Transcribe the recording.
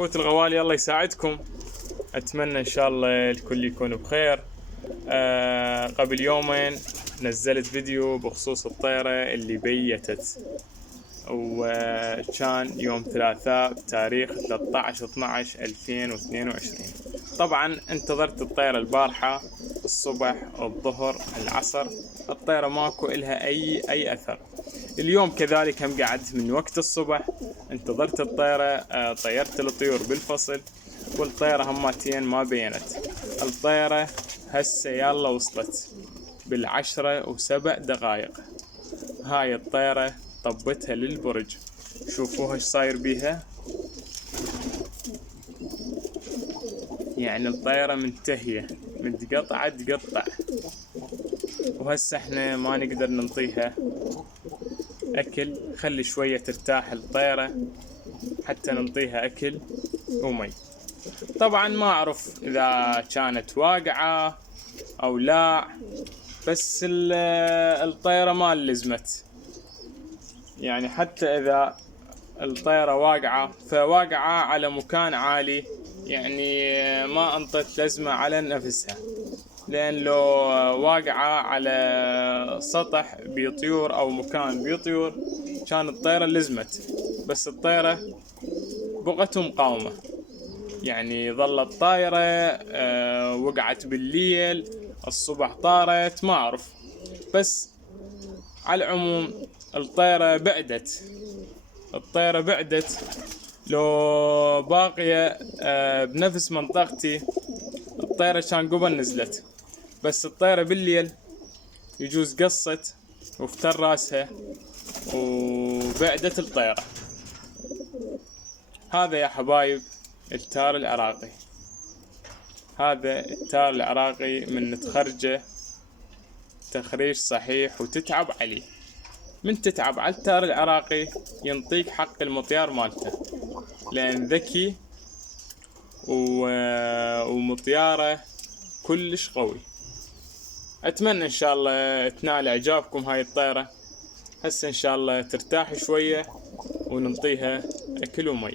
اخوتي الغوالي الله يساعدكم. اتمنى ان شاء الله الكل يكون بخير. قبل يومين نزلت فيديو بخصوص الطيرة اللي بيتت، وكان يوم ثلاثاء بتاريخ 13/12/2022. طبعا انتظرت الطيرة البارحة الصبح الظهر العصر، الطيرة ماكو إلها أي أثر. اليوم كذلك هم قعدت من وقت الصبح انتظرت الطيرة، طيرت الطيور بالفصل والطيرة هماتين ما بينت. الطيرة هسه يلا وصلت ب10:07. هاي الطيرة طبتها للبرج، شوفوها ايش صاير بيها. يعني الطيرة منتهية متقطعة تقطع، وهسه احنا ما نقدر ننطيها اكل. خلي شوية ترتاح الطيرة حتى ننطيها اكل ومي. طبعا ما اعرف اذا كانت واقعة او لا، بس الطيرة ما لزمت. يعني حتى اذا الطيرة واقعة فواقعة على مكان عالي، يعني ما انطت لزمة على نفسها، لان لو واقعة على سطح بطيور او مكان بطيور كان الطيرة لزمت. بس الطيرة بقت مقاومة، يعني ظلت طايرة، وقعت بالليل الصبح طارت ما اعرف. بس على العموم الطيرة بعدت. لو باقية بنفس منطقتي الطيرة كان قبل نزلت، بس الطيرة بالليل يجوز قصت وفتر راسها وبعدت الطيرة. هذا يا حبايب التار العراقي، هذا التار العراقي من تخرجه تخريج صحيح وتتعب عليه. من تتعب على التار العراقي ينطيك حق المطيار مالته، لأن ذكي ومطياره كلش قوي. أتمنى إن شاء الله تنال إعجابكم هاي الطيرة. هسه إن شاء الله ترتاح شوية وننطيها أكل ومي.